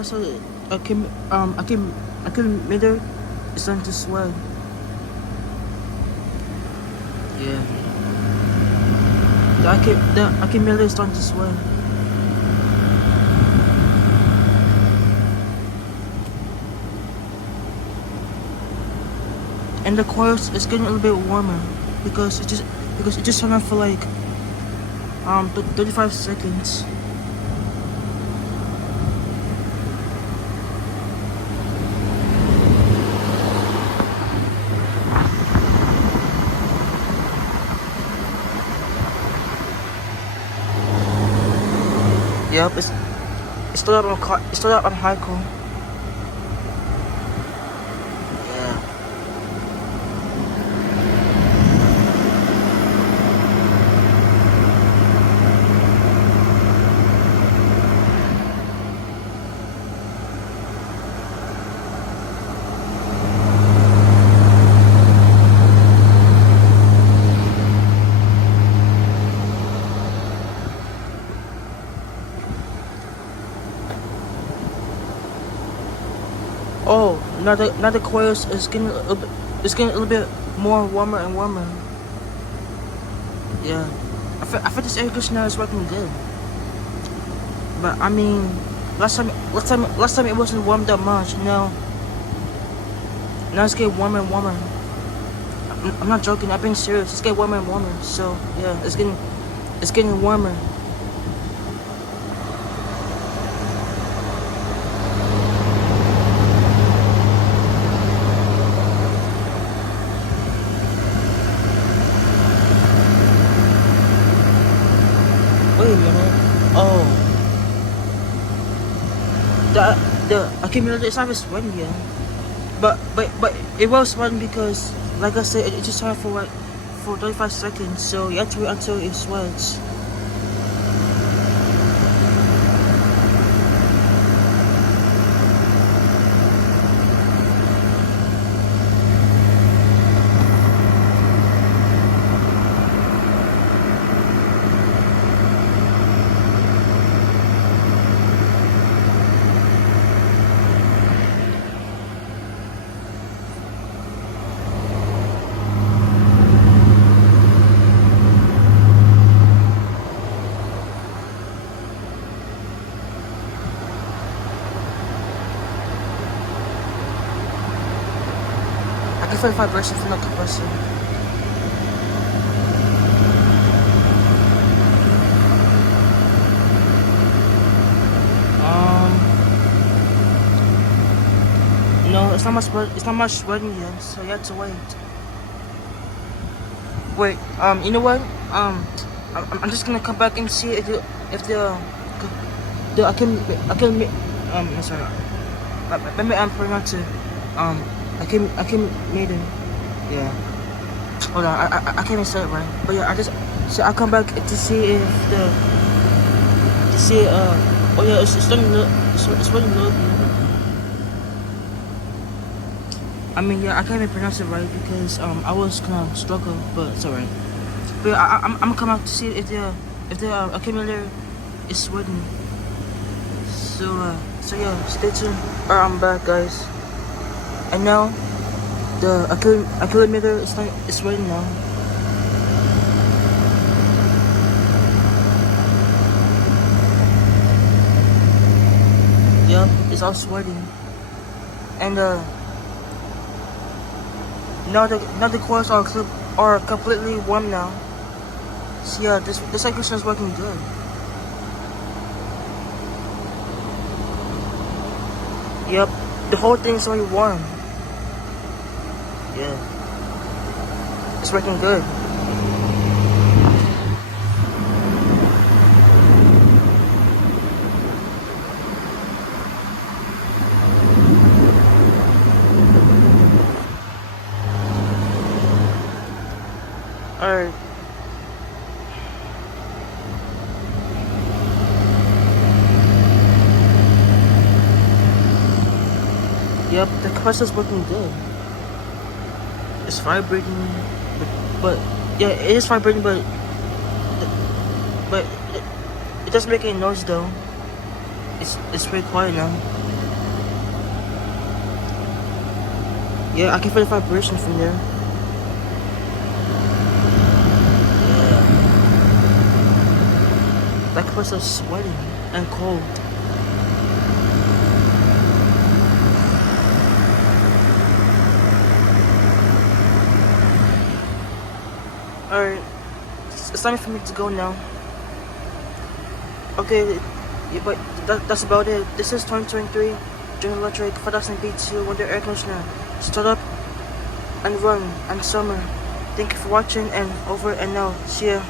compressor, accumulator is starting to swell. Yeah. The accumulator is starting to swell. And the coils is getting a little bit warmer because it just turned on for like 35 seconds. Yep, it's still out on high cool. Yeah. Oh, now the coils is getting it's getting a little bit more warmer and warmer. Yeah, I feel this air conditioner is working good. But I mean, last time it wasn't warm that much. Now it's getting warmer and warmer. I'm not joking. I'm being serious. It's getting warmer and warmer. So yeah, it's getting warmer. Wait a minute. Oh, the accumulator is not sweating yet. But it was sweating because, like I said, it just turned for 35 seconds. So you have to wait until it sweats. I can feel the vibration from the compressor. No, it's not much sweating yet, so you have to wait. Wait, you know what? I'm just gonna come back and see if I can I'm sorry. Maybe I'm pronounce it. I can made it. Yeah. Hold on, I can't even say it right. But yeah, I'll come back to see if oh yeah, it's starting to it's running low. I mean, yeah, I can't even pronounce it right because I was kind of struggle, but it's alright. But yeah, I'm gonna come out to see if the accumulator is sweating. So yeah, stay tuned. Alright, I'm back, guys. And now the accumulator is sweating now. Yep, it's all sweating. And now the coils are completely warm now. So yeah, this air conditioner is working good. Yep, the whole thing is already warm. Yeah, it's working good. Alright. Yep, the compressor's working good. It's vibrating, but yeah, it is vibrating, but it doesn't make any noise though. It's pretty quiet now. Yeah, I can feel the vibration from there. Like a person sweating and cold. Alright, it's time for me to go now. Okay, yeah, but that's about it. This is 2023 General Electric 4000 BTU Wonder Air Conditioner. Start up and run and summer. Thank you for watching and over and out. See ya.